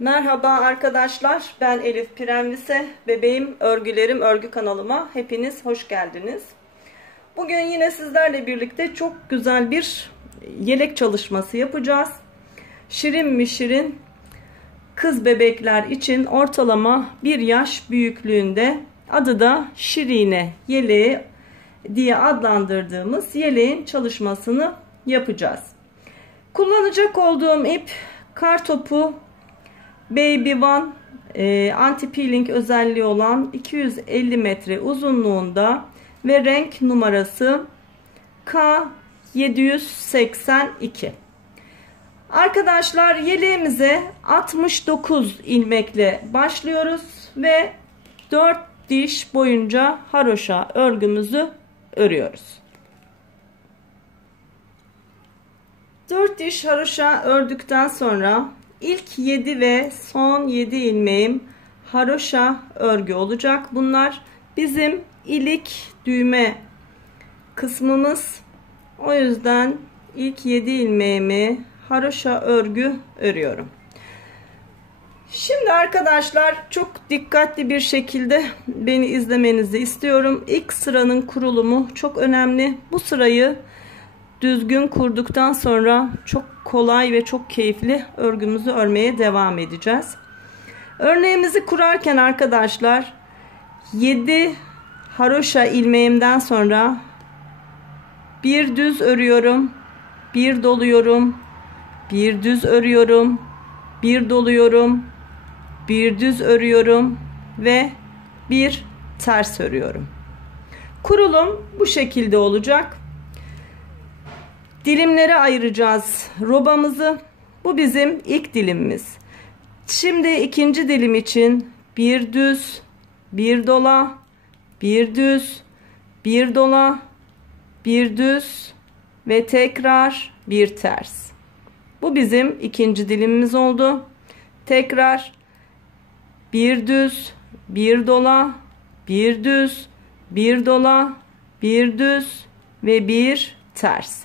Merhaba arkadaşlar, ben Elif Pirenvise, bebeğim örgülerim örgü kanalıma hepiniz hoş geldiniz. Bugün yine sizlerle birlikte çok güzel bir yelek çalışması yapacağız. Şirin mi şirin kız bebekler için ortalama 1 yaş büyüklüğünde, adı da Şirine yeleği diye adlandırdığımız yeleğin çalışmasını yapacağız. Kullanacak olduğum ip Kartopu Baby One anti peeling özelliği olan 250 metre uzunluğunda ve renk numarası K782. Arkadaşlar, yeleğimize 69 ilmekle başlıyoruz ve 4 diş boyunca haroşa örgümüzü örüyoruz. 4 diş haroşa ördükten sonra ilk 7 ve son 7 ilmeğim haroşa örgü olacak. Bunlar bizim ilik düğme kısmımız. O yüzden ilk 7 ilmeğimi haroşa örgü örüyorum. Şimdi arkadaşlar, çok dikkatli bir şekilde beni izlemenizi istiyorum. İlk sıranın kurulumu çok önemli. Bu sırayı düzgün kurduktan sonra çok kolay ve çok keyifli örgümüzü örmeye devam edeceğiz. Örneğimizi kurarken arkadaşlar 7 haroşa ilmeğimden sonra bir düz örüyorum, bir doluyorum, bir düz örüyorum, bir doluyorum, bir düz örüyorum ve bir ters örüyorum. Kurulum bu şekilde olacak. Dilimlere ayıracağız robamızı. Bu bizim ilk dilimimiz. Şimdi ikinci dilim için bir düz, bir dola, bir düz, bir dola, bir düz ve tekrar bir ters. Bu bizim ikinci dilimimiz oldu. Tekrar bir düz, bir dola, bir düz, bir dola, bir düz ve bir ters.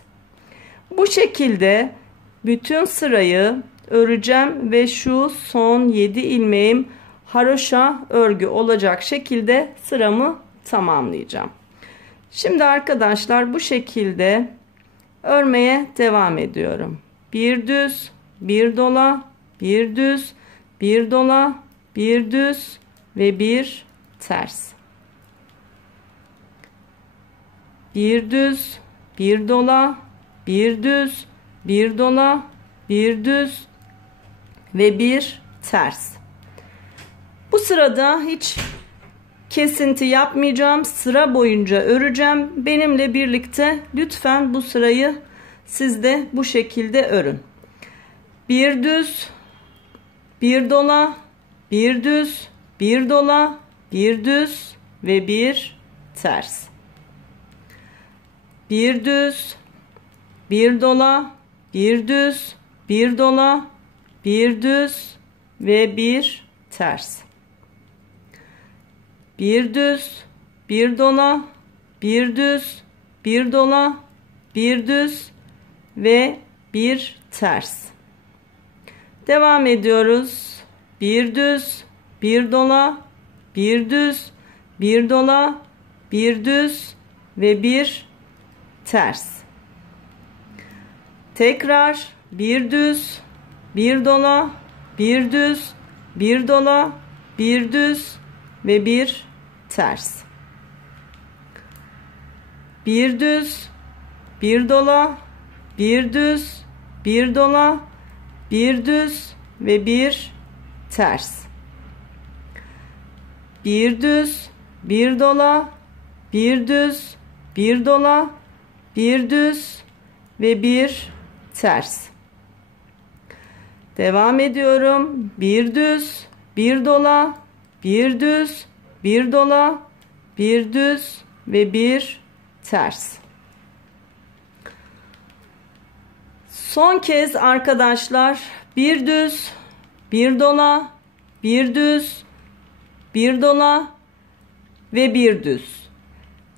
Bu şekilde bütün sırayı öreceğim ve şu son 7 ilmeğim haroşa örgü olacak şekilde sıramı tamamlayacağım. Şimdi arkadaşlar, bu şekilde örmeye devam ediyorum. Bir düz, bir dola, bir düz, bir dola, bir düz ve bir ters. Bir düz, bir dola, bir düz, bir dola, bir düz ve bir ters. Bu sırada hiç kesinti yapmayacağım. Sıra boyunca öreceğim. Benimle birlikte lütfen bu sırayı siz de bu şekilde örün. Bir düz, bir dola, bir düz, bir dola, bir düz ve bir ters. Bir düz, bir dola, bir düz, bir dola, bir düz ve bir ters. Bir düz, bir dola, bir düz, bir dola, bir düz ve bir ters. Devam ediyoruz. Bir düz, bir dola, bir düz, bir dola, bir düz ve bir ters. Tekrar bir düz, bir dola, bir düz, bir dola, bir düz ve bir ters. Bir düz, bir dola, bir düz, bir dola, bir düz ve bir ters. Bir düz, bir dola, bir düz, bir dola, bir düz ve bir ters. Devam ediyorum. Bir düz, bir dola, bir düz, bir dola, bir düz ve bir ters. Son kez arkadaşlar, bir düz, bir dola, bir düz, bir dola ve bir düz.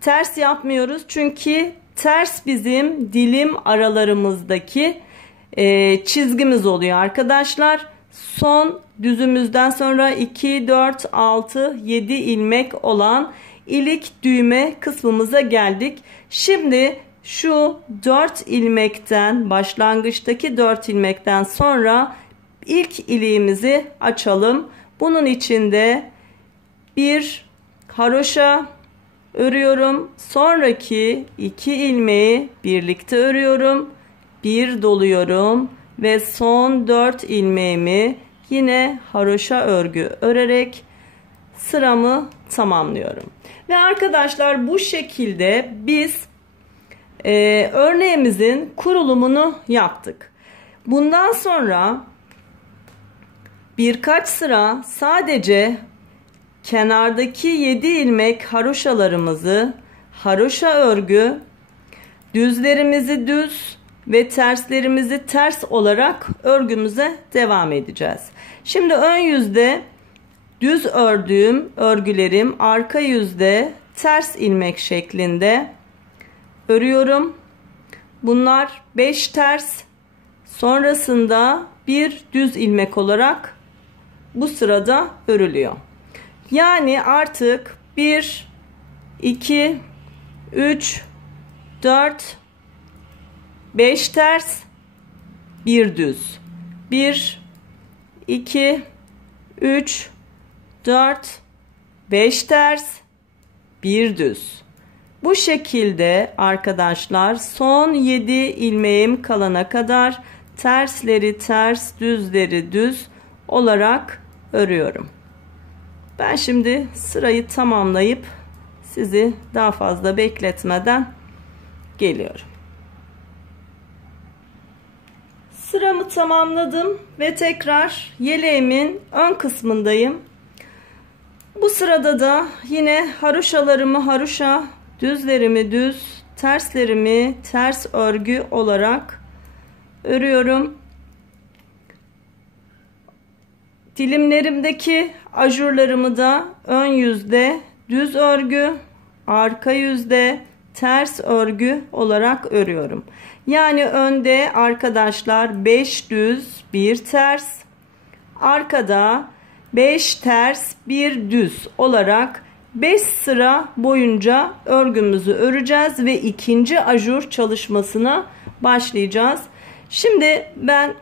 Ters yapmıyoruz çünkü ters bizim dilim aralarımızdaki çizgimiz oluyor arkadaşlar. son düzümüzden sonra 2, 4, 6, 7 ilmek olan ilik düğme kısmımıza geldik. Şimdi şu 4 ilmekten, başlangıçtaki 4 ilmekten sonra ilk iliğimizi açalım. Bunun için de bir haroşa örüyorum. Sonraki 2 ilmeği birlikte örüyorum. Bir doluyorum ve son 4 ilmeğimi yine haroşa örgü örerek sıramı tamamlıyorum. Ve arkadaşlar bu şekilde biz örneğimizin kurulumunu yaptık. Bundan sonra birkaç sıra sadece kenardaki 7 ilmek haroşalarımızı haroşa örgü, düzlerimizi düz ve terslerimizi ters olarak örgümüze devam edeceğiz. Şimdi ön yüzde düz ördüğüm örgülerim arka yüzde ters ilmek şeklinde örüyorum. Bunlar 5 ters, sonrasında bir düz ilmek olarak bu sırada örülüyor. Yani artık 1, 2, 3, 4, 5 ters, bir düz. 1, 2, 3, 4, 5 ters, bir düz. Bu şekilde arkadaşlar son 7 ilmeğim kalana kadar tersleri ters, düzleri düz olarak örüyorum. Ben şimdi sırayı tamamlayıp sizi daha fazla bekletmeden geliyorum. Sıramı tamamladım ve tekrar yeleğimin ön kısmındayım. Bu sırada da yine haroşalarımı haroşa, düzlerimi düz, terslerimi ters örgü olarak örüyorum. Dilimlerimdeki ajurlarımı da ön yüzde düz örgü, arka yüzde ters örgü olarak örüyorum. Yani önde arkadaşlar 5 düz, 1 ters, arkada 5 ters, 1 düz olarak 5 sıra boyunca örgümüzü öreceğiz ve ikinci ajur çalışmasına başlayacağız. Şimdi ben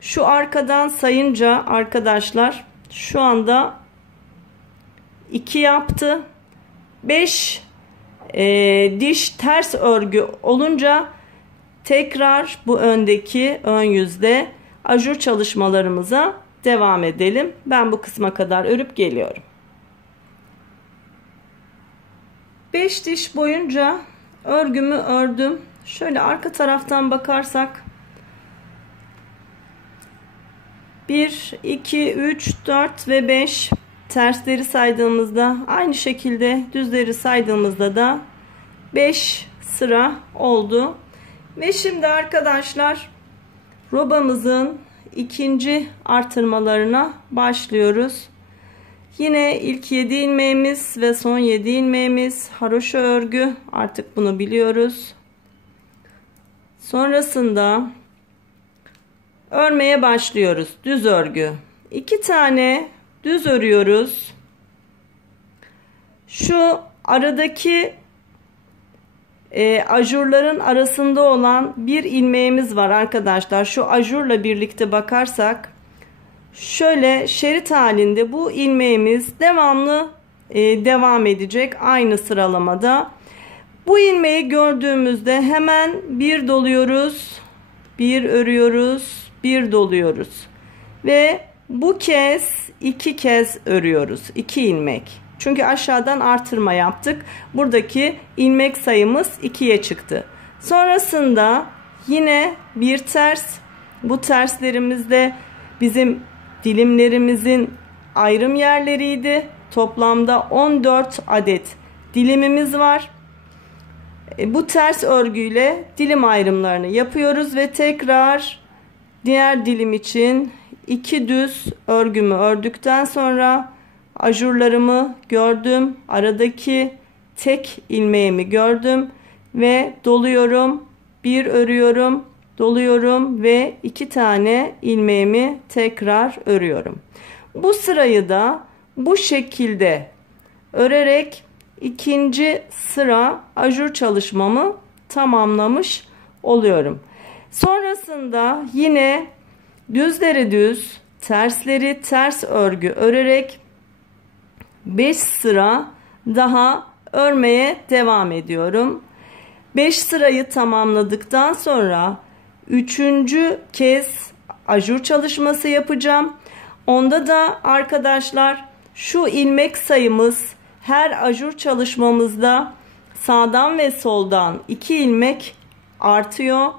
şu arkadan sayınca arkadaşlar şu anda 2 yaptı. 5 diş ters örgü olunca tekrar bu öndeki ön yüzde ajur çalışmalarımıza devam edelim. Ben bu kısma kadar örüp geliyorum. 5 diş boyunca örgümü ördüm. Şöyle arka taraftan bakarsak 1, 2, 3, 4 ve 5 tersleri saydığımızda aynı şekilde düzleri saydığımızda da 5 sıra oldu. Ve şimdi arkadaşlar robamızın ikinci artırmalarına başlıyoruz. Yine ilk 7 ilmeğimiz ve son 7 ilmeğimiz haroşa örgü, artık bunu biliyoruz. Sonrasında örmeye başlıyoruz. Düz örgü. 2 tane düz örüyoruz. Şu aradaki ajurların arasında olan bir ilmeğimiz var arkadaşlar. Şu ajurla birlikte bakarsak şöyle şerit halinde bu ilmeğimiz devamlı devam edecek aynı sıralamada. Bu ilmeği gördüğümüzde hemen bir doluyoruz, bir örüyoruz, bir doluyoruz ve bu kez 2 kez örüyoruz. 2 ilmek. Çünkü aşağıdan artırma yaptık. Buradaki ilmek sayımız 2'ye çıktı. Sonrasında yine bir ters. Bu terslerimizde bizim dilimlerimizin ayrım yerleriydi. Toplamda 14 adet dilimimiz var. Bu ters örgüyle dilim ayrımlarını yapıyoruz ve tekrar diğer dilim için 2 düz örgümü ördükten sonra ajurlarımı gördüm, aradaki tek ilmeğimi gördüm ve doluyorum, bir örüyorum, doluyorum ve 2 tane ilmeğimi tekrar örüyorum. Bu sırayı da bu şekilde örerek ikinci sıra ajur çalışmamı tamamlamış oluyorum. Sonrasında yine düzleri düz, tersleri ters örgü örerek 5 sıra daha örmeye devam ediyorum. 5 sırayı tamamladıktan sonra 3. kez ajur çalışması yapacağım. Onda da arkadaşlar şu ilmek sayımız her ajur çalışmamızda sağdan ve soldan 2 ilmek artıyor.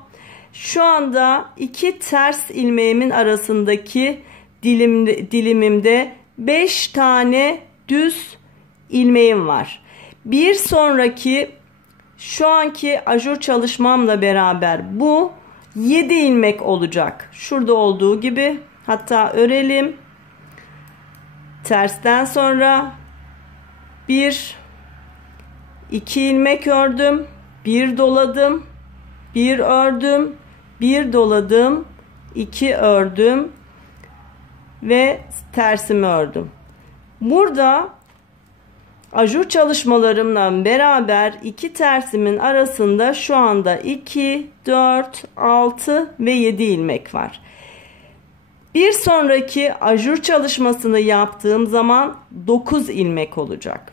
Şu anda 2 ters ilmeğimin arasındaki dilimimde 5 tane düz ilmeğim var. Bir sonraki şu anki ajur çalışmamla beraber bu 7 ilmek olacak. Şurada olduğu gibi, hatta örelim. Tersten sonra 1 2 ilmek ördüm, 1 doladım, 1 ördüm, 1 doladım, 2 ördüm ve tersimi ördüm. Burada ajur çalışmalarımla beraber 2 tersimin arasında şu anda 2, 4, 6 ve 7 ilmek var. Bir sonraki ajur çalışmasını yaptığım zaman 9 ilmek olacak.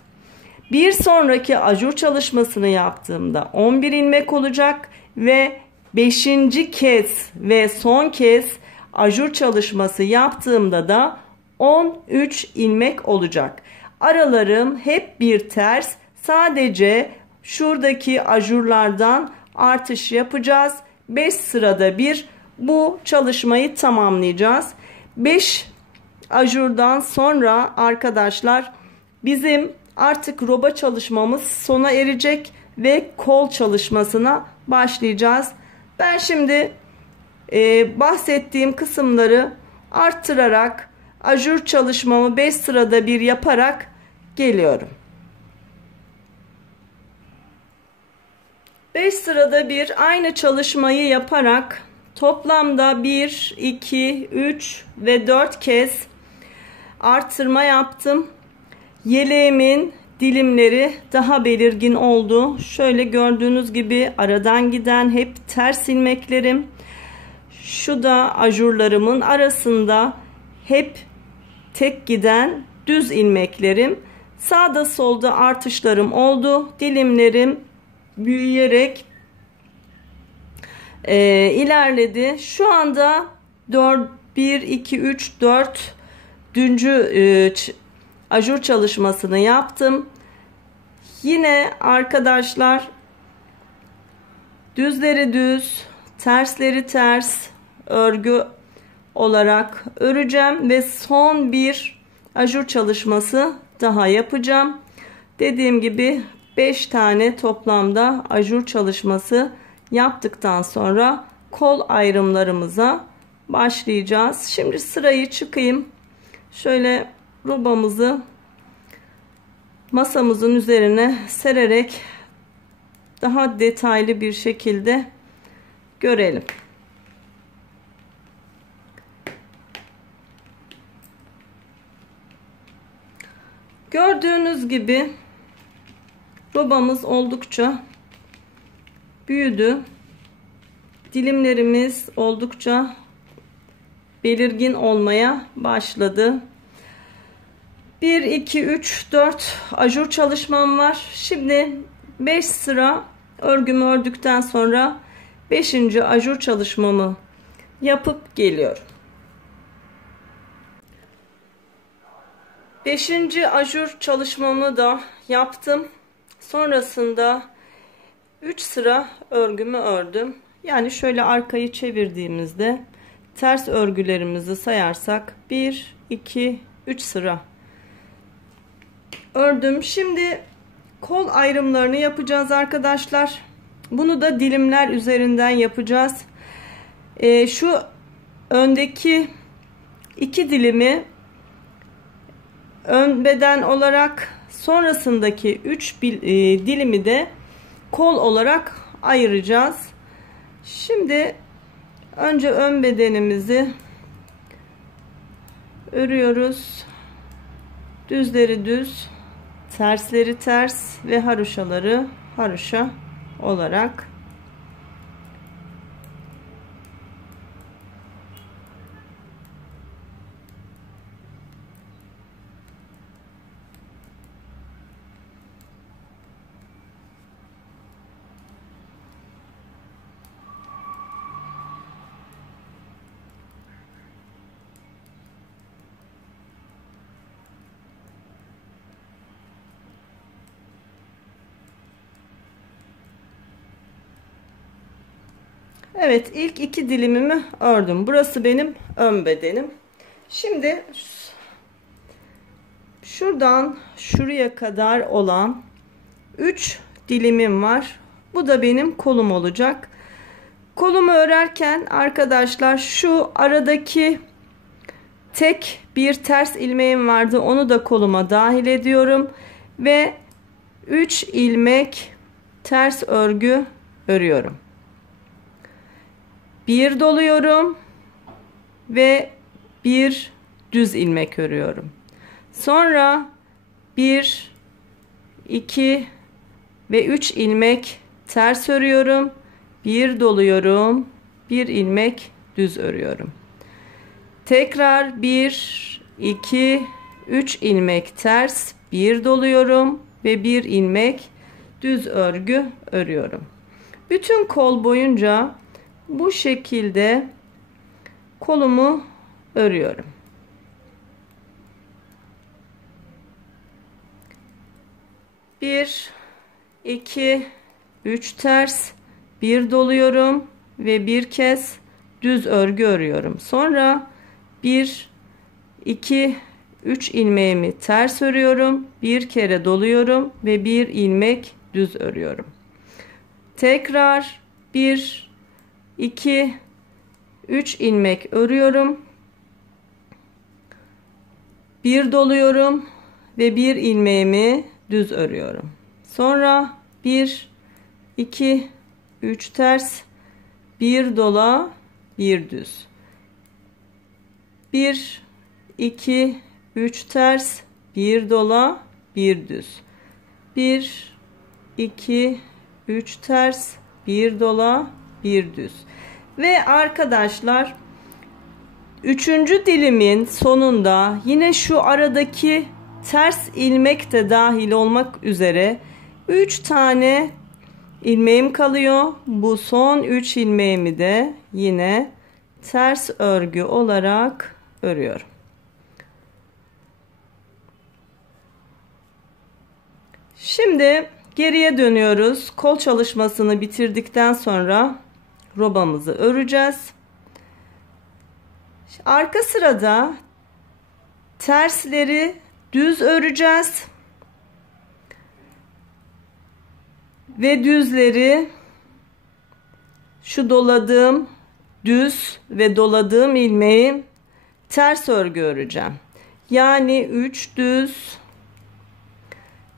Bir sonraki ajur çalışmasını yaptığımda 11 ilmek olacak ve 5. kez ve son kez ajur çalışması yaptığımda da 13 ilmek olacak. Aralarım hep bir ters. Sadece şuradaki ajurlardan artış yapacağız. 5 sırada bir bu çalışmayı tamamlayacağız. 5 ajurdan sonra arkadaşlar bizim artık roba çalışmamız sona erecek ve kol çalışmasına başlayacağız. Ben şimdi bahsettiğim kısımları arttırarak ajur çalışmamı 5 sırada bir yaparak geliyorum. 5 sırada bir aynı çalışmayı yaparak toplamda 1, 2, 3 ve 4 kez artırma yaptım. Yeleğimin dilimleri daha belirgin oldu. Şöyle gördüğünüz gibi aradan giden hep ters ilmeklerim. Şu da ajurlarımın arasında hep tek giden düz ilmeklerim. Sağda solda artışlarım oldu. Dilimlerim büyüyerek ilerledi. Şu anda 1, 2, 3, 4 ajur çalışmasını yaptım. Yine arkadaşlar düzleri düz, tersleri ters örgü olarak öreceğim ve son bir ajur çalışması daha yapacağım. Dediğim gibi 5 tane toplamda ajur çalışması yaptıktan sonra kol ayrımlarımıza başlayacağız. Şimdi sırayı çıkayım. Şöyle robamızı masamızın üzerine sererek daha detaylı bir şekilde görelim. Gördüğünüz gibi robamız oldukça büyüdü. Dilimlerimiz oldukça belirgin olmaya başladı. 1, 2, 3, 4 ajur çalışmam var. Şimdi 5 sıra örgümü ördükten sonra 5. ajur çalışmamı yapıp geliyorum. 5. ajur çalışmamı da yaptım. Sonrasında 3 sıra örgümü ördüm. Yani şöyle arkayı çevirdiğimizde ters örgülerimizi sayarsak 1, 2, 3 sıra ördüm. Şimdi kol ayrımlarını yapacağız arkadaşlar. Bunu da dilimler üzerinden yapacağız. Şu öndeki 2 dilimi ön beden olarak, sonrasındaki 3 dilimi de kol olarak ayıracağız. Şimdi Önce ön bedenimizi örüyoruz. Düzleri düz, tersleri ters ve haroşaları haroşa olarak. Evet, ilk iki dilimimi ördüm. Burası benim ön bedenim. Şimdi şuradan şuraya kadar olan 3 dilimim var. Bu da benim kolum olacak. Kolumu örerken arkadaşlar şu aradaki tek bir ters ilmeğim vardı. Onu da koluma dahil ediyorum ve 3 ilmek ters örgü örüyorum. Bir doluyorum ve bir düz ilmek örüyorum. Sonra 1, 2 ve 3 ilmek ters örüyorum. Bir doluyorum, bir ilmek düz örüyorum. Tekrar 1, 2, 3 ilmek ters, bir doluyorum ve bir ilmek düz örgü örüyorum. Bütün kol boyunca bu şekilde kolumu örüyorum. Bir, iki, üç ters, bir doluyorum ve bir kez düz örgü örüyorum. Sonra 1, 2, 3 ilmeğimi ters örüyorum. Bir kere doluyorum ve bir ilmek düz örüyorum. Tekrar 1, 2, 3 ilmek örüyorum. Bir doluyorum ve bir ilmeğimi düz örüyorum. Sonra 1, 2, 3 ters, bir dola, bir düz. 1, 2, 3 ters, bir dola, bir düz. 1, 2, 3 ters, bir dola, bir düz. Ve arkadaşlar 3. dilimin sonunda yine şu aradaki ters ilmek de dahil olmak üzere 3 tane ilmeğim kalıyor. Bu son 3 ilmeğimi de yine ters örgü olarak örüyorum. Şimdi geriye dönüyoruz. Kol çalışmasını bitirdikten sonra robamızı öreceğiz. Arka sırada tersleri düz öreceğiz. Ve düzleri şu doladığım düz ve doladığım ilmeği ters örgü öreceğim. Yani 3 düz,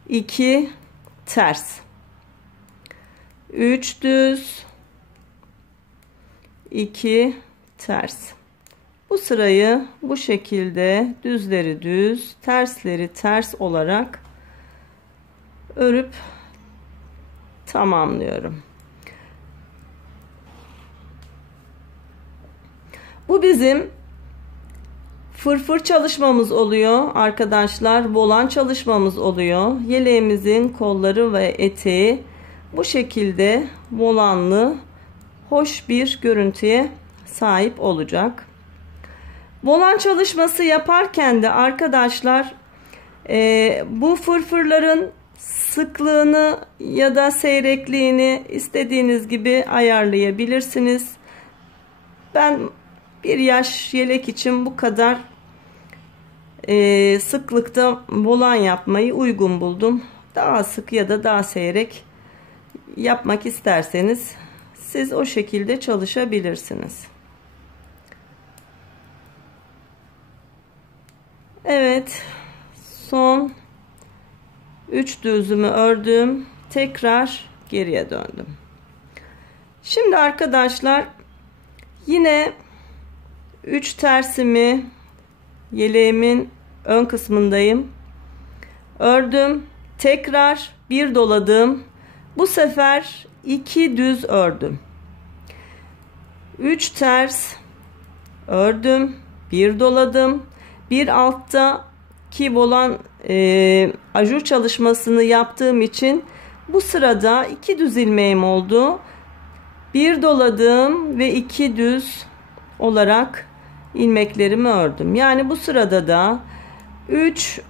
2 ters. 3 düz, 2 ters. Bu sırayı bu şekilde düzleri düz, tersleri ters olarak örüp tamamlıyorum. Bu bizim fırfır çalışmamız oluyor arkadaşlar. Volan çalışmamız oluyor. Yeleğimizin kolları ve eteği bu şekilde volanlı, hoş bir görüntüye sahip olacak. Volan çalışması yaparken de arkadaşlar bu fırfırların sıklığını ya da seyrekliğini istediğiniz gibi ayarlayabilirsiniz. Ben bir yaş yelek için bu kadar sıklıkta volan yapmayı uygun buldum. Daha sık ya da daha seyrek yapmak isterseniz siz o şekilde çalışabilirsiniz. Evet, son 3 düzümü ördüm, tekrar geriye döndüm. Şimdi arkadaşlar Yine 3 tersimi yeleğimin ön kısmındayım. Ördüm. Tekrar bir doladım. Bu sefer 2 düz ördüm. 3 ters ördüm. Bir doladım. Bir alttaki olan ajur çalışmasını yaptığım için bu sırada 2 düz ilmeğim oldu. Bir doladım ve 2 düz olarak ilmeklerimi ördüm. Yani bu sırada da 3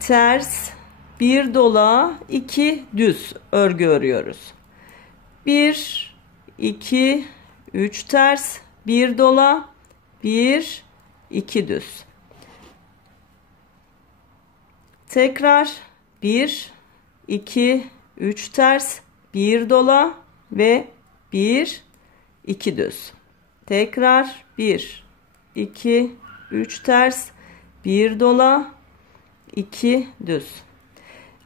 ters, bir dola, 2 düz örgü örüyoruz. 1 2 3 ters, bir dola, 1 2 düz. Tekrar 1 2 3 ters, bir dola ve 1 2 düz. Tekrar 1 2 3 ters, bir dola, 2 düz.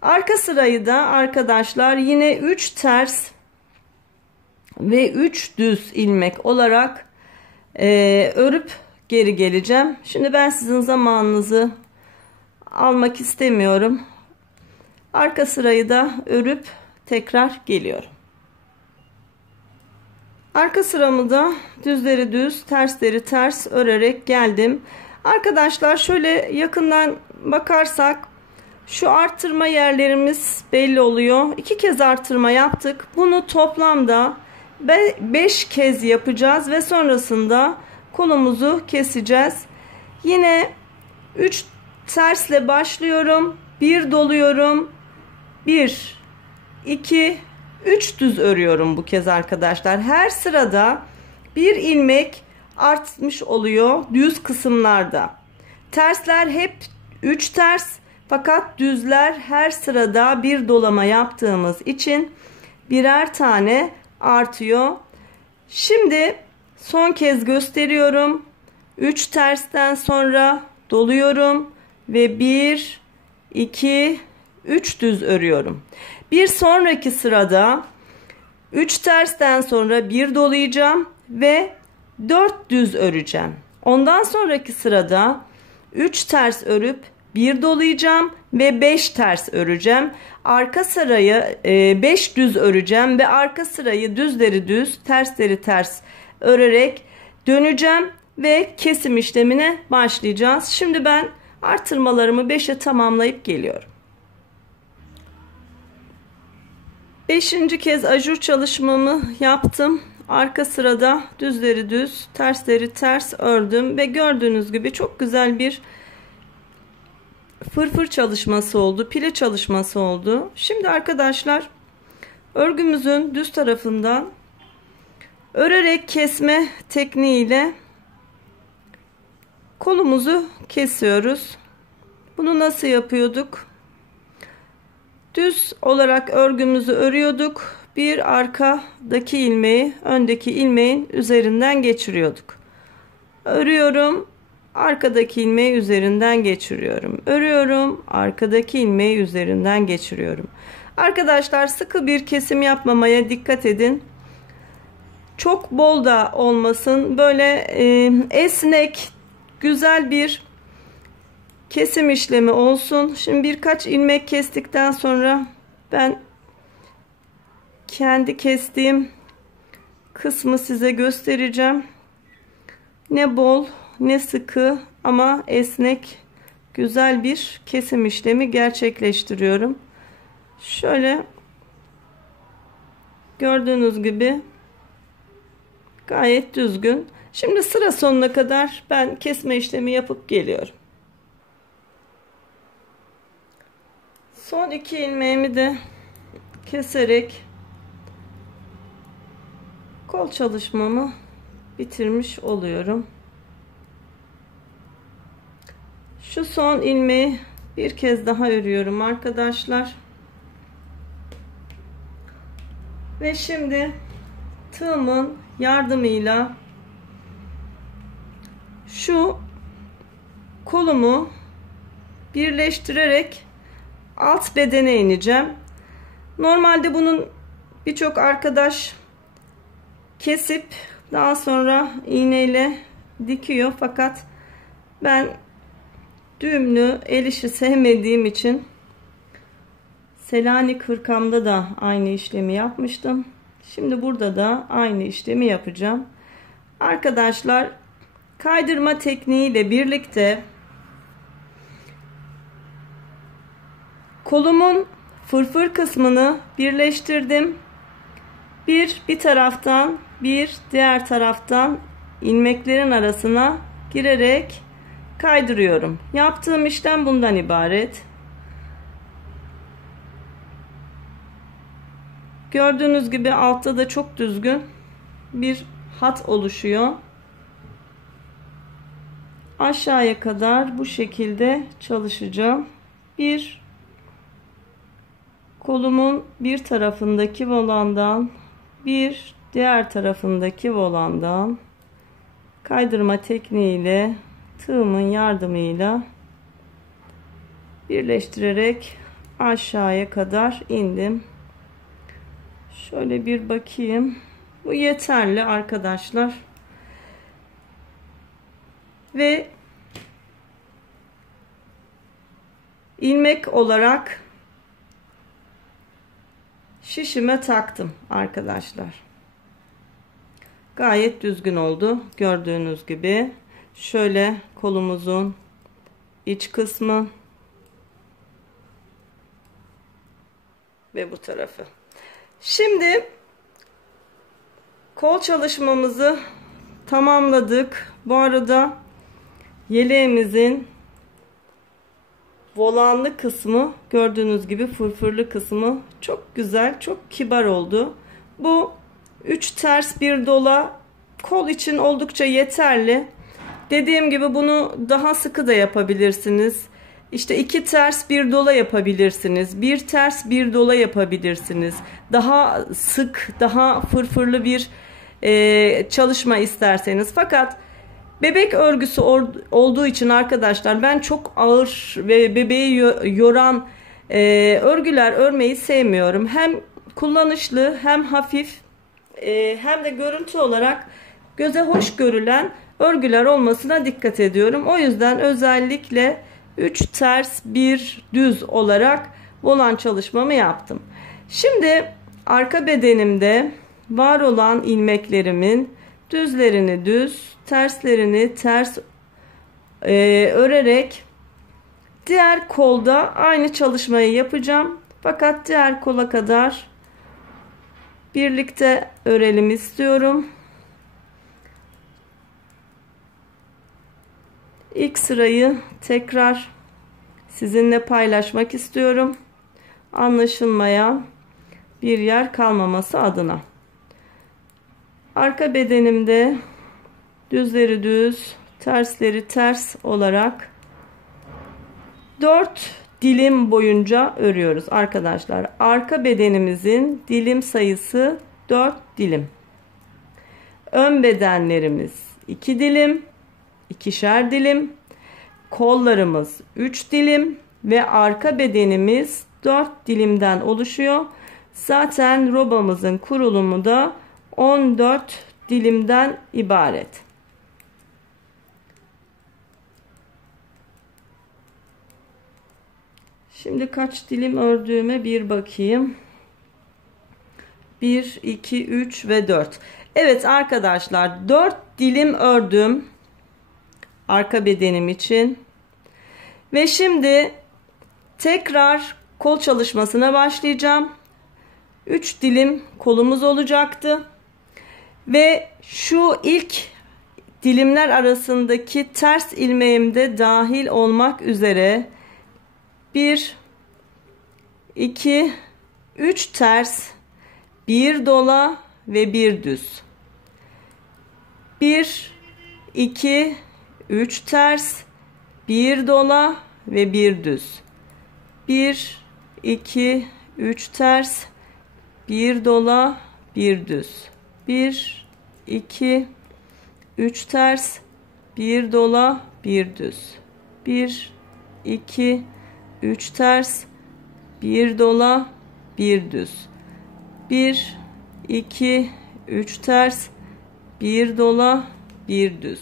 Arka sırayı da arkadaşlar yine 3 ters ve 3 düz ilmek olarak örüp geri geleceğim. Şimdi ben sizin zamanınızı almak istemiyorum. Arka sırayı da örüp tekrar geliyorum. Arka sıramı da düzleri düz, tersleri ters örerek geldim. Arkadaşlar şöyle yakından bakarsak şu artırma yerlerimiz belli oluyor. 2 kez artırma yaptık. Bunu toplamda 5 kez yapacağız ve sonrasında kolumuzu keseceğiz. Yine 3 tersle başlıyorum. 1 doluyorum. 1 2 3 düz örüyorum bu kez arkadaşlar. Her sırada bir ilmek artmış oluyor düz kısımlarda. Tersler hep 3 ters, fakat düzler her sırada bir dolama yaptığımız için birer tane artıyor. Şimdi son kez gösteriyorum. 3 tersten sonra doluyorum ve 1 2 3 düz örüyorum. Bir sonraki sırada 3 tersten sonra bir dolayacağım ve 4 düz öreceğim. Ondan sonraki sırada 3 ters örüp bir dolayacağım ve 5 ters öreceğim. Arka sırayı 5 düz öreceğim ve arka sırayı düzleri düz, tersleri ters örerek döneceğim ve kesim işlemine başlayacağız. Şimdi ben artırmalarımı 5'e tamamlayıp geliyorum. 5. kez ajur çalışmamı yaptım. Arka sırada düzleri düz, tersleri ters ördüm ve gördüğünüz gibi çok güzel bir fırfır çalışması oldu, pile çalışması oldu. Şimdi arkadaşlar örgümüzün düz tarafından örerek kesme tekniğiyle kolumuzu kesiyoruz. Bunu nasıl yapıyorduk? Düz olarak örgümüzü örüyorduk. Bir arkadaki ilmeği öndeki ilmeğin üzerinden geçiriyorduk. Örüyorum, arkadaki ilmeği üzerinden geçiriyorum. Örüyorum, arkadaki ilmeği üzerinden geçiriyorum. Arkadaşlar sıkı bir kesim yapmamaya dikkat edin. Çok bol da olmasın. Böyle esnek, güzel bir kesim işlemi olsun. Şimdi birkaç ilmek kestikten sonra ben kendi kestiğim kısmı size göstereceğim. Ne bol ne sıkı ama esnek, güzel bir kesim işlemi gerçekleştiriyorum. Şöyle gördüğünüz gibi gayet düzgün. Şimdi sıra sonuna kadar ben kesme işlemi yapıp geliyorum. Son 2 ilmeğimi de keserek kol çalışmamı bitirmiş oluyorum. Şu son ilmeği bir kez daha örüyorum arkadaşlar. Ve şimdi tığımın yardımıyla şu kolumu birleştirerek alt bedene ineceğim. Normalde bunun birçok arkadaş kesip Daha sonra iğneyle dikiyor. Fakat ben düğümlü el işi sevmediğim için Selanik hırkamda da aynı işlemi yapmıştım. Şimdi burada da aynı işlemi yapacağım. Arkadaşlar, kaydırma tekniğiyle birlikte kolumun fırfır kısmını birleştirdim. Bir taraftan, diğer taraftan ilmeklerin arasına girerek kaydırıyorum. Yaptığım işlem bundan ibaret. Gördüğünüz gibi altta da çok düzgün bir hat oluşuyor. Aşağıya kadar bu şekilde çalışacağım. Kolumun bir tarafındaki volandan, diğer tarafındaki volandan kaydırma tekniğiyle, tığımın yardımıyla birleştirerek aşağıya kadar indim. Şöyle bir bakayım. Bu yeterli arkadaşlar. Ve ilmek olarak şişime taktım arkadaşlar. Gayet düzgün oldu. Gördüğünüz gibi şöyle kolumuzun iç kısmı ve bu tarafı. Şimdi kol çalışmamızı tamamladık. Bu arada yeleğimizin volanlı kısmı, gördüğünüz gibi fırfırlı kısmı çok güzel, çok kibar oldu. Bu 3 ters bir dola kol için oldukça yeterli. Dediğim gibi bunu daha sıkı da yapabilirsiniz. İşte 2 ters bir dola yapabilirsiniz. 1 ters bir dola yapabilirsiniz. Daha sık, daha fırfırlı bir çalışma isterseniz. Fakat bebek örgüsü olduğu için arkadaşlar, ben çok ağır ve bebeği yoran örgüler örmeyi sevmiyorum. Hem kullanışlı, hem hafif, hem de görüntü olarak göze hoş görülen örgüler olmasına dikkat ediyorum. O yüzden özellikle 3 ters 1 düz olarak volan çalışmamı yaptım. Şimdi arka bedenimde var olan ilmeklerimin düzlerini düz, terslerini ters örerek diğer kolda aynı çalışmayı yapacağım. Fakat diğer kola kadar birlikte örelim istiyorum. İlk sırayı tekrar sizinle paylaşmak istiyorum. Anlaşılmaya bir yer kalmaması adına. Arka bedenimde düzleri düz, tersleri ters olarak 4 dilim boyunca örüyoruz arkadaşlar. Arka bedenimizin dilim sayısı 4 dilim. Ön bedenlerimiz 2 dilim, 2'şer dilim. Kollarımız 3 dilim ve arka bedenimiz 4 dilimden oluşuyor. Zaten robamızın kurulumu da 14 dilimden ibaret. Şimdi kaç dilim ördüğüme bir bakayım. 1, 2, 3 ve 4. Evet arkadaşlar, 4 dilim ördüm arka bedenim için. Ve şimdi tekrar kol çalışmasına başlayacağım. 3 dilim kolumuz olacaktı. Ve şu ilk dilimler arasındaki ters ilmeğimde dahil olmak üzere 1, 2, 3 ters, 1 dola ve 1 düz. 1, 2, 3 ters, 1 dola ve 1 düz. 1, 2, 3 ters, 1 dola, 1 düz. 1, 2, 3 ters, 1 dola, 1 düz. 1, 2, 3 ters, 1 dola, 1 düz. 1, 2, 3 ters, bir dola, bir düz.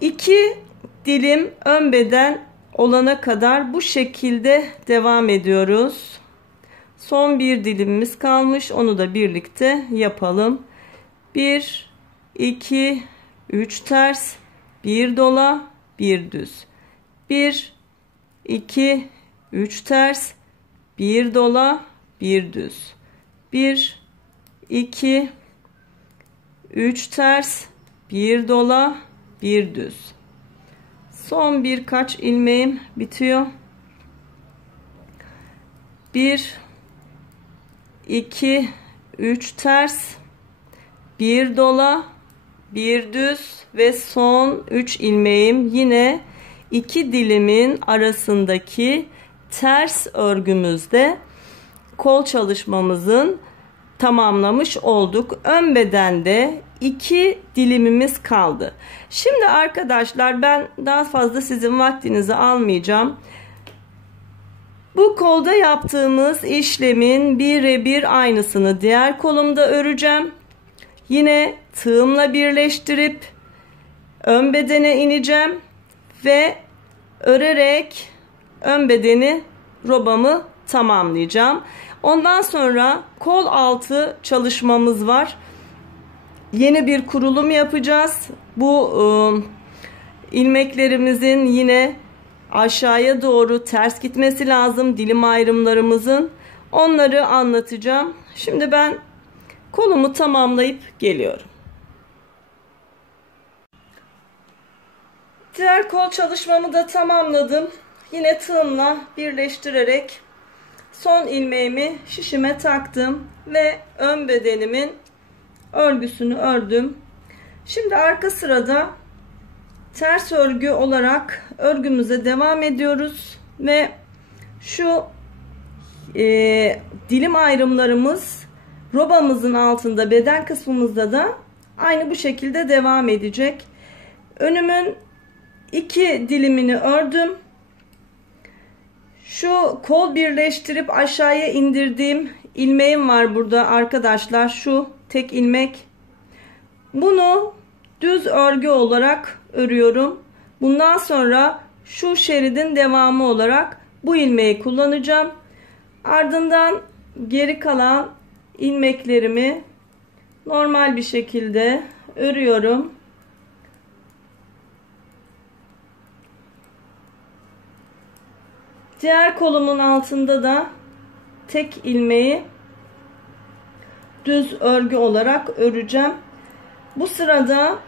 2 dilim ön beden olana kadar bu şekilde devam ediyoruz. Son bir dilimimiz kalmış. Onu da birlikte yapalım. 1, 2, 3 ters, 1 dola, bir düz. 1, 2, 3 ters, 1 dola, bir düz. 1, 2, 3 ters, 1 dola, bir düz. Son birkaç ilmeğim bitiyor. 1, 2, 3 ters, 1 dola, bir düz ve son 3 ilmeğim. Yine 2 dilimin arasındaki ters örgümüzde kol çalışmamızın tamamlamış olduk. Ön bedende 2 dilimimiz kaldı. Şimdi arkadaşlar, ben daha fazla sizin vaktinizi almayacağım. Bu kolda yaptığımız işlemin birebir aynısını diğer kolumda öreceğim. Yine tığımla birleştirip ön bedene ineceğim ve örerek ön bedeni, robamı tamamlayacağım. Ondan sonra kol altı çalışmamız var. Yeni bir kurulum yapacağız. Bu ilmeklerimizin yine aşağıya doğru ters gitmesi lazım, dilim ayrımlarımızın. Onları anlatacağım. Şimdi ben kolumu tamamlayıp geliyorum. Diğer kol çalışmamı da tamamladım. Yine tığımla birleştirerek son ilmeğimi şişime taktım ve ön bedenimin örgüsünü ördüm. Şimdi arka sırada ters örgü olarak örgümüze devam ediyoruz ve şu dilim ayrımlarımız robamızın altında, beden kısmımızda da aynı bu şekilde devam edecek. Önümün 2 dilimini ördüm. Şu kol birleştirip aşağıya indirdiğim ilmeğim var burada arkadaşlar. Şu tek ilmek. Bunu düz örgü olarak örüyorum. Bundan sonra şu şeridin devamı olarak bu ilmeği kullanacağım. Ardından geri kalan ilmeklerimi normal bir şekilde örüyorum. Diğer kolumun altında da tek ilmeği düz örgü olarak öreceğim. Bu sırada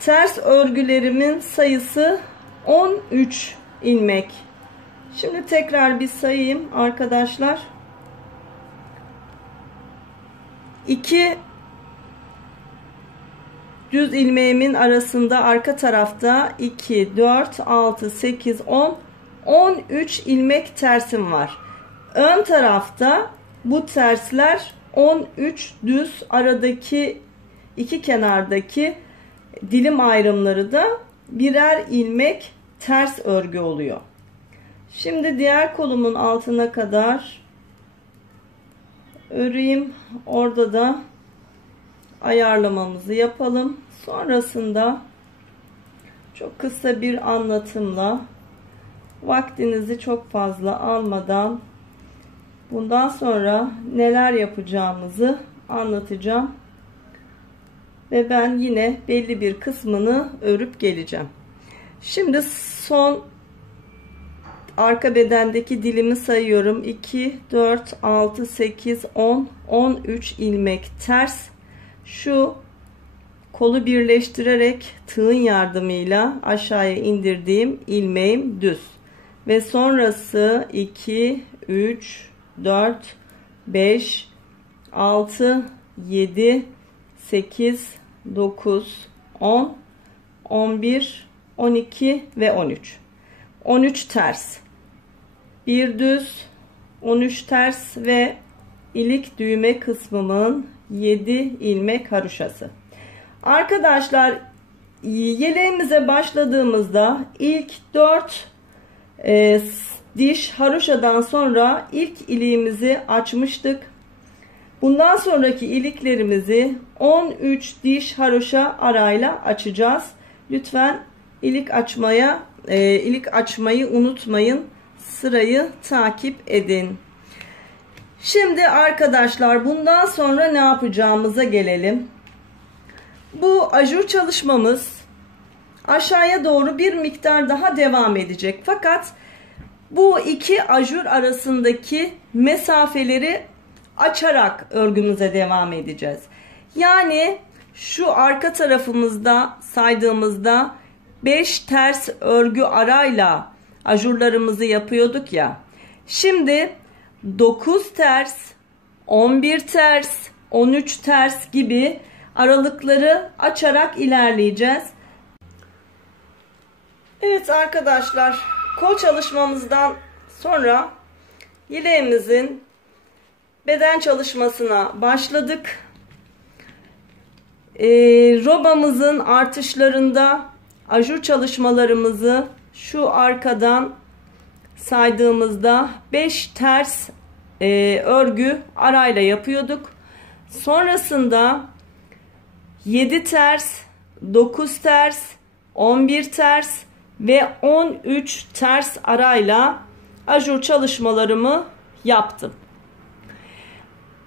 ters örgülerimin sayısı 13 ilmek. Şimdi tekrar bir sayayım arkadaşlar. 2 düz ilmeğimin arasında arka tarafta 2, 4, 6, 8, 10, 13 ilmek tersim var. Ön tarafta bu tersler 13 düz, aradaki iki kenardaki dilim ayrımları da birer ilmek ters örgü oluyor. Şimdi diğer kolumun altına kadar öreyim. Orada da ayarlamamızı yapalım. Sonrasında çok kısa bir anlatımla, vaktinizi çok fazla almadan bundan sonra neler yapacağımızı anlatacağım. Ve ben yine belli bir kısmını örüp geleceğim. Şimdi son arka bedendeki dilimi sayıyorum. 2, 4, 6, 8, 10, 13 ilmek ters. Şu kolu birleştirerek tığın yardımıyla aşağıya indirdiğim ilmeğim düz. Ve sonrası 2, 3, 4, 5, 6, 7, 8, 9, 10, 11, 12 ve 13. 13 ters. Bir düz, 13 ters ve ilik düğme kısmımın 7 ilmek haroşası. Arkadaşlar, yeleğimize başladığımızda ilk 4 diş haroşadan sonra ilk iliğimizi açmıştık. Bundan sonraki iliklerimizi 13 diş haroşa arayla açacağız. Lütfen ilik açmayı unutmayın. Sırayı takip edin. Şimdi arkadaşlar, bundan sonra ne yapacağımıza gelelim. Bu ajur çalışmamız aşağıya doğru bir miktar daha devam edecek. Fakat bu iki ajur arasındaki mesafeleri açarak örgümüze devam edeceğiz. Yani şu arka tarafımızda saydığımızda 5 ters örgü arayla ajurlarımızı yapıyorduk ya. Şimdi 9 ters, 11 ters, 13 ters gibi aralıkları açarak ilerleyeceğiz. Evet arkadaşlar, kol çalışmamızdan sonra yeleğimizin beden çalışmasına başladık. Robamızın artışlarında ajur çalışmalarımızı şu arkadan saydığımızda 5 ters örgü arayla yapıyorduk. Sonrasında 7 ters, 9 ters, 11 ters ve 13 ters arayla ajur çalışmalarımı yaptım.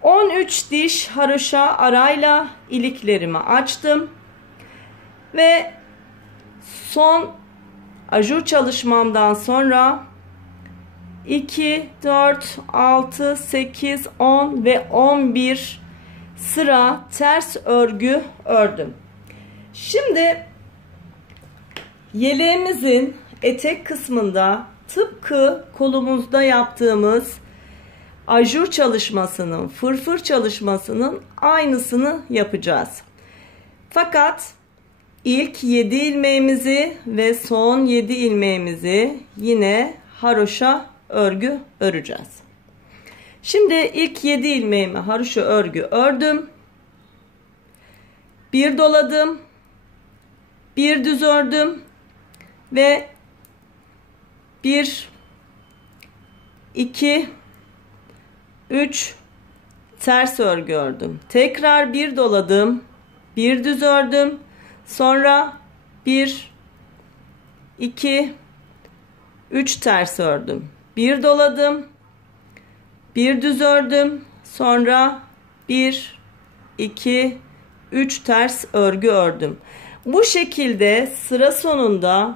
13 diş haroşa arayla iliklerimi açtım ve son ajur çalışmamdan sonra 2, 4, 6, 8, 10 ve 11 sıra ters örgü ördüm. Şimdi yeleğimizin etek kısmında tıpkı kolumuzda yaptığımız ajur çalışmasının, fırfır çalışmasının aynısını yapacağız. Fakat ilk 7 ilmeğimizi ve son 7 ilmeğimizi yine haroşa örgü öreceğiz. Şimdi ilk 7 ilmeğimi haroşa örgü ördüm. Bir doladım. Bir düz ördüm ve 1 2 3 ters örgü ördüm. Tekrar bir doladım. Bir düz ördüm. Sonra 1 2 3 ters ördüm. Bir doladım. Bir düz ördüm. Sonra 1 2 3 ters örgü ördüm. Bu şekilde sıra sonunda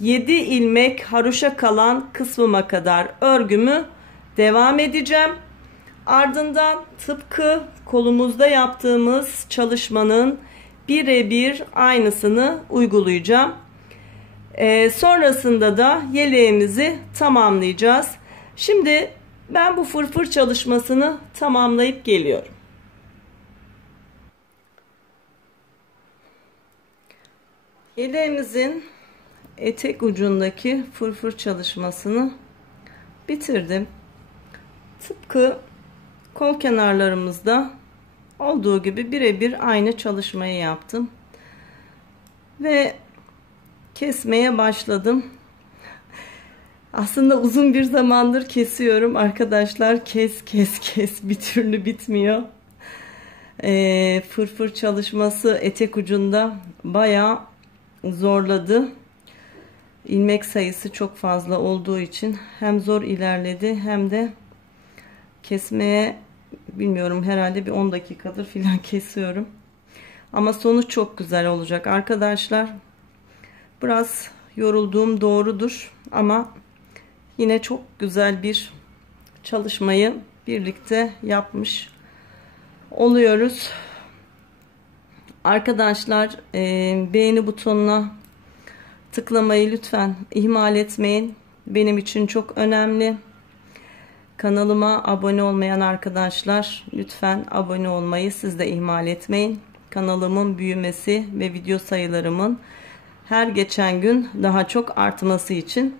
7 ilmek haroşa kalan kısmıma kadar örgümü devam edeceğim. Ardından tıpkı kolumuzda yaptığımız çalışmanın birebir aynısını uygulayacağım. Sonrasında da yeleğimizi tamamlayacağız. Şimdi ben bu fırfır çalışmasını tamamlayıp geliyorum. Yeleğimizin etek ucundaki fırfır çalışmasını bitirdim. Tıpkı kol kenarlarımızda olduğu gibi birebir aynı çalışmayı yaptım. Ve kesmeye başladım. Aslında uzun bir zamandır kesiyorum arkadaşlar. Kes bir türlü bitmiyor. Fırfır çalışması etek ucunda bayağı zorladı. İlmek sayısı çok fazla olduğu için hem zor ilerledi hem de kesmeye bilmiyorum, herhalde bir 10 dakikadır filan kesiyorum. Ama sonuç çok güzel olacak arkadaşlar. Biraz yorulduğum doğrudur ama yine çok güzel bir çalışmayı birlikte yapmış oluyoruz. Arkadaşlar beğeni butonuna tıklamayı lütfen ihmal etmeyin. Benim için çok önemli. Kanalıma abone olmayan arkadaşlar lütfen abone olmayı siz de ihmal etmeyin. Kanalımın büyümesi ve video sayılarımın her geçen gün daha çok artması için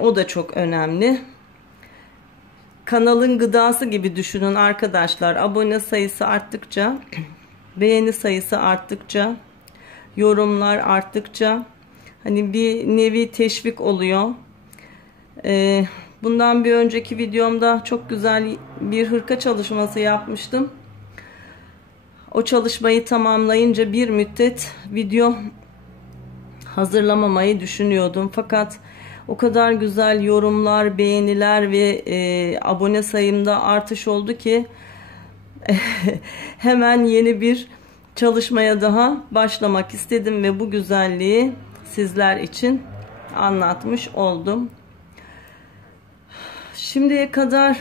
o da çok önemli. Kanalın gıdası gibi düşünün arkadaşlar. Abone sayısı arttıkça, beğeni sayısı arttıkça, yorumlar arttıkça hani bir nevi teşvik oluyor. Bundan bir önceki videomda çok güzel bir hırka çalışması yapmıştım. O çalışmayı tamamlayınca bir müddet video hazırlamamayı düşünüyordum. Fakat o kadar güzel yorumlar, beğeniler ve abone sayımda artış oldu ki hemen yeni bir çalışmaya daha başlamak istedim ve bu güzelliği sizler için anlatmış oldum. Şimdiye kadar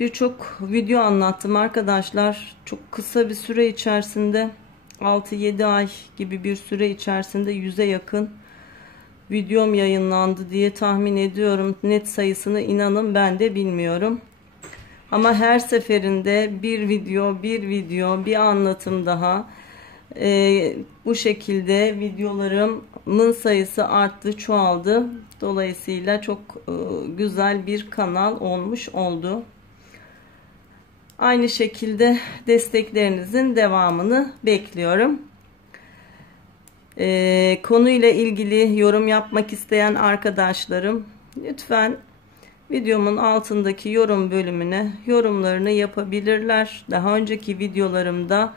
birçok video anlattım arkadaşlar. Çok kısa bir süre içerisinde 6-7 ay gibi bir süre içerisinde 100'e yakın videom yayınlandı diye tahmin ediyorum. Net sayısını inanın ben de bilmiyorum. Ama her seferinde bir video, bir anlatım daha. Bu şekilde videolarımın sayısı arttı, çoğaldı. Dolayısıyla çok güzel bir kanal olmuş oldu. Aynı şekilde desteklerinizin devamını bekliyorum. Konuyla ilgili yorum yapmak isteyen arkadaşlarım lütfen videomun altındaki yorum bölümüne yorumlarını yapabilirler. Daha önceki videolarımda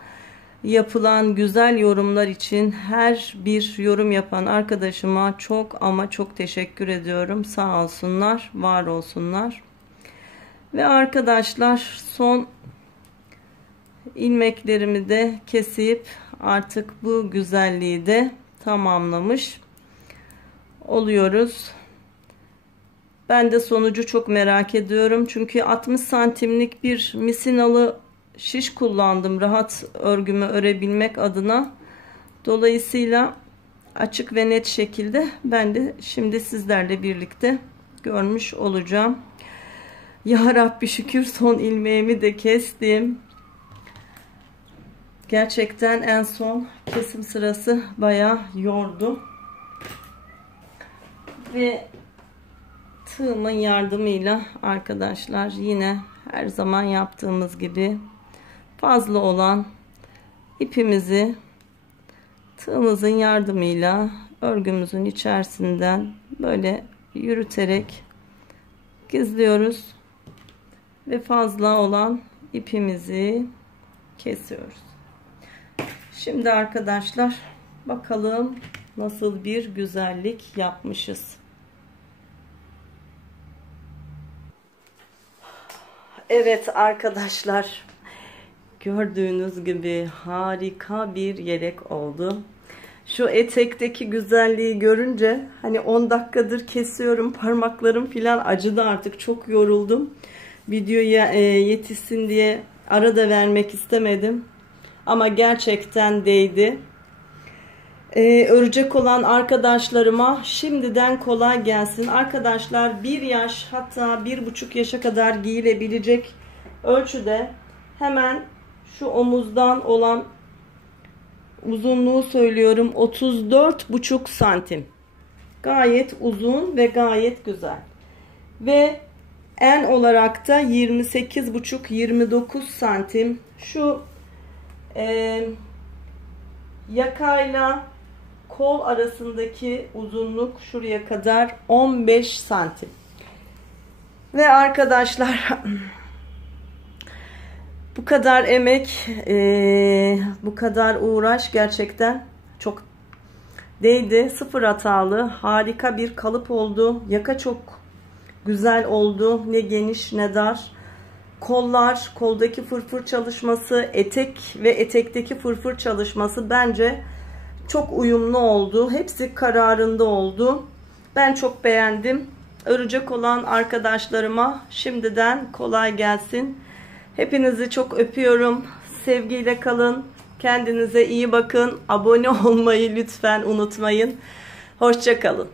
yapılan güzel yorumlar için her bir yorum yapan arkadaşıma çok ama çok teşekkür ediyorum. Sağ olsunlar, var olsunlar. Ve arkadaşlar son ilmeklerimi de kesip artık bu güzelliği de tamamlamış oluyoruz. Ben de sonucu çok merak ediyorum. Çünkü 60 santimlik bir misinalı şiş kullandım rahat örgümü örebilmek adına. Dolayısıyla açık ve net şekilde ben de şimdi sizlerle birlikte görmüş olacağım. Ya Rabbi şükür son ilmeğimi de kestim. Gerçekten en son kesim sırası bayağı yordu. Ve tığımın yardımıyla arkadaşlar yine her zaman yaptığımız gibi fazla olan ipimizi tığımızın yardımıyla örgümüzün içerisinden böyle yürüterek gizliyoruz ve fazla olan ipimizi kesiyoruz. Şimdi arkadaşlar bakalım nasıl bir güzellik yapmışız. Evet arkadaşlar, gördüğünüz gibi harika bir yelek oldu. Şu etekteki güzelliği görünce hani 10 dakikadır kesiyorum, parmaklarım filan acıdı, artık çok yoruldum. Videoya yetişsin diye ara da vermek istemedim ama gerçekten değdi. Örecek olan arkadaşlarıma şimdiden kolay gelsin. Arkadaşlar 1 yaş hatta 1,5 yaşa kadar giyilebilecek ölçüde, hemen şu omuzdan olan uzunluğu söylüyorum, 34,5 santim. Gayet uzun ve gayet güzel. Ve en olarak da 28,5-29 santim. Şu yakayla kol arasındaki uzunluk şuraya kadar 15 santim. Ve arkadaşlar bu kadar emek, bu kadar uğraş gerçekten çok değdi. Sıfır hatalı, harika bir kalıp oldu. Yaka çok güzel oldu. Ne geniş ne dar. Kollar, koldaki fırfır çalışması, etek ve etekteki fırfır çalışması bence çok uyumlu oldu. Hepsi kararında oldu. Ben çok beğendim. Örecek olan arkadaşlarıma şimdiden kolay gelsin. Hepinizi çok öpüyorum. Sevgiyle kalın. Kendinize iyi bakın. Abone olmayı lütfen unutmayın. Hoşça kalın.